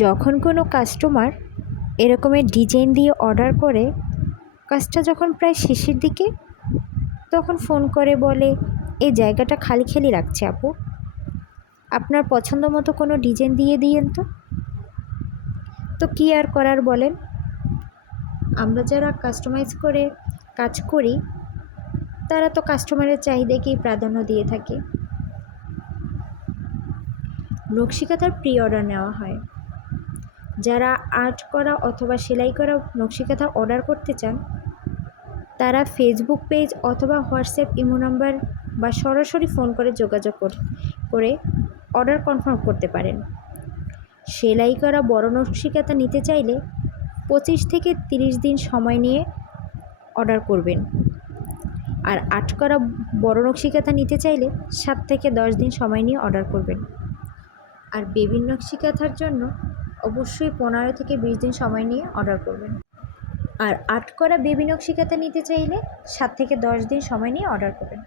যখন কোনো কাস্টমার এরকমের ডিজাইন দিয়ে অর্ডার করে, কাজটা যখন প্রায় শেষের দিকে, তখন ফোন করে বলে, এই জায়গাটা খালি খালি রাখছে আপু, আপনার পছন্দ মতো কোনো ডিজাইন দিয়ে দিয়েন তো কী আর করার বলেন। আমরা যারা কাস্টমাইজ করে কাজ করি তারা তো কাস্টমারের চাহিদাকেই প্রাধান্য দিয়ে থাকি। নকশিকাঁথার প্রি অর্ডার নেওয়া হয়। যারা আর্ট করা অথবা সেলাই করা নকশিকাঁথা অর্ডার করতে চান তারা ফেসবুক পেজ অথবা হোয়াটসঅ্যাপ ইমো নাম্বার বা সরাসরি ফোন করে যোগাযোগ করে অর্ডার কনফার্ম করতে পারেন। সেলাই করা বড় নকশিকাঁথা নিতে চাইলে 25 থেকে 30 দিন সময় নিয়ে অর্ডার করবেন, আর আর্ট করা বড় নকশিকাঁথা নিতে চাইলে 7 থেকে 10 দিন সময় নিয়ে অর্ডার করবেন। আর বেবি নকশিকাঁথার জন্য অবশ্যই 15 থেকে 20 দিন সময় নিয়ে অর্ডার করবেন। আর আর্ট করা বেবি নকশিকাঁথা নিতে চাইলে 7 থেকে 10 দিন সময় নিয়ে অর্ডার করবেন।